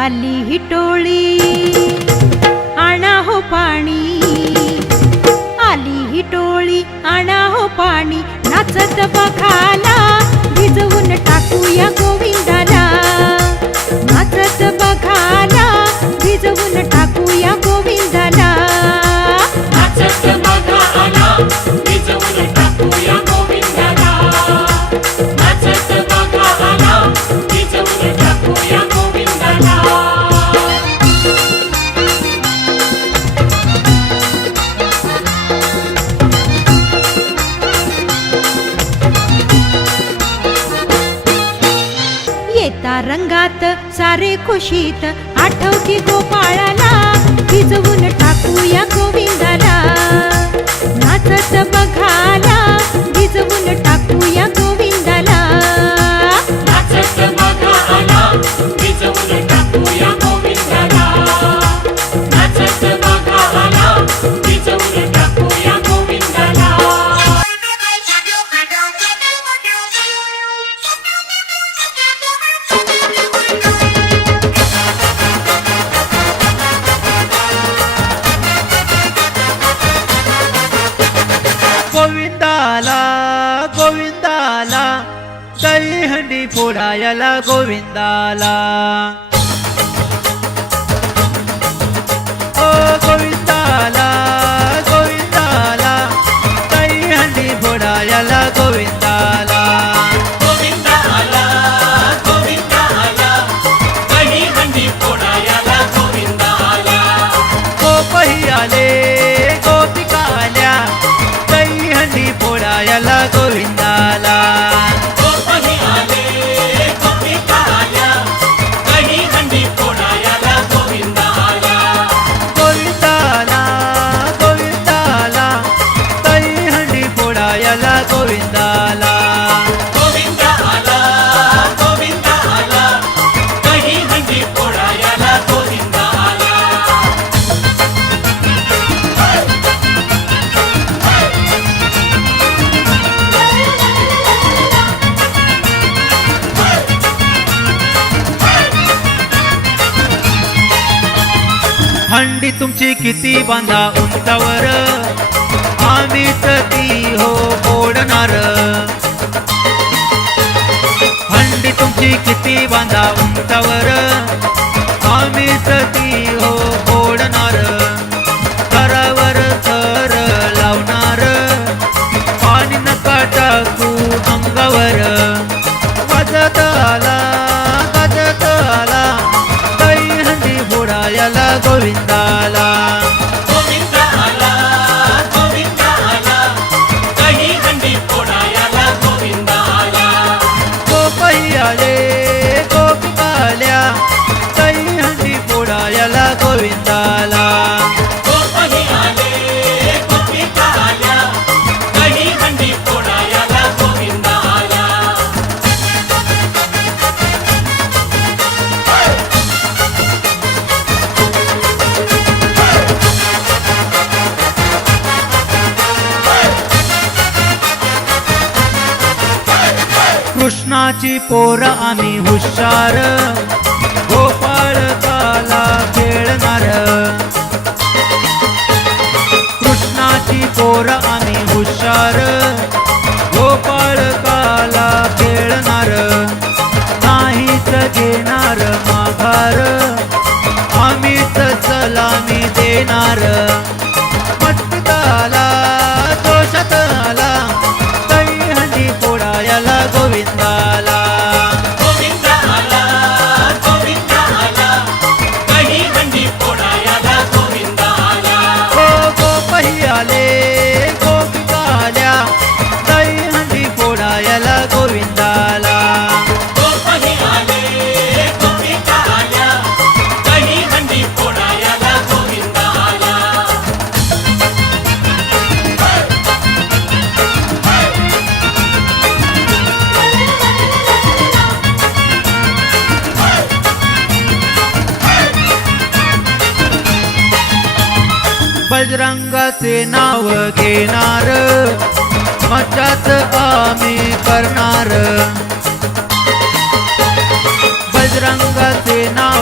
आली ही टोळी आणा हो पाणी, आली ही टोळी आणा हो पाणी, नाचत बघाला भिजवून टाकूया गोविंदाला, नाचत बघाला भिजवून टाकूया गोविंदाला, नाचत बघाला भिजवून टाकूया गोविंदाला, नाचत बघाला भिजवून टाकूया गोविंदाला. येता रंगात सारे खुशीत आठवती गोपाळाला, भिजवून टाकूया गोविंदाला, नाचत बघाला भिजवून टाकूया गोविंदाला, नाचत बघाला भिजवून टाकूया गोविंदाला, नाचत बघाला भिजवून टाकूया गोविंदाला. गोविंदाला गोविंदाला दही हंडी फोडायला गोविंदाला, ओ गोविंदाला गोविंदाला दही हंडी फोडायला गोविंदाला, गोविंदाला गोविंदाला दही हंडी फोडायला गोविंदाला. गोपही आले गोपिका आल्या दही हंडी फोडायला गोविंदाला, गोपही आले गोपिका आल्या दही हंडी फोडायला गोविंदाला. गोविंदाला गोविंदाला दही हंडी फोडायला गोविंदाला, गोविंदाला गोविंदाला दही हंडी फोडायला गोविंदाला. हंडी तुमची किती बांधा उंचावर, आम्हीच ती हो फोडणार, हंडी तुमची किती बांधा उंचावर, आम्हीच ती हो फोडणार, थरावर थर लावणार, पाणी नका टाकू अंगावर, वाजत आला गाजत आला दही हंडी फोडायला गोविंदाला, गोविंदाला गोविंदाला दही हंडी फोडायला गोविंदाला. गोपही आले गोपिका आल्या दही हंडी फोडायला गोविंदाला, गोपही आले गोपिका आल्या दही हंडी फोडायला गोविंदाला. कृष्णाची पोर आम्ही हुशार, गोपाळ काला खेळणार, कृष्णाची पोर आम्ही हुशार, गोपाळ काला खेळणार, नाहीच घेणार माघार, आम्हीच सलामी देणार, मस्तीत आला जोशात आला दही हंडी फोडायला गोविंदाला, गोविंदाला गोविंदाला दही हंडी फोडायला गोविंदाला. हो गोपही आले गोपिका आल्या दही हंडी फोडायला गोविंदाला, गोपही आले गोपिका आल्या दही हंडी फोडायला गोविंदाला. बजरंगाचे नाव घेणार, मजाच आम्ही करणार, बजरंगाचे नाव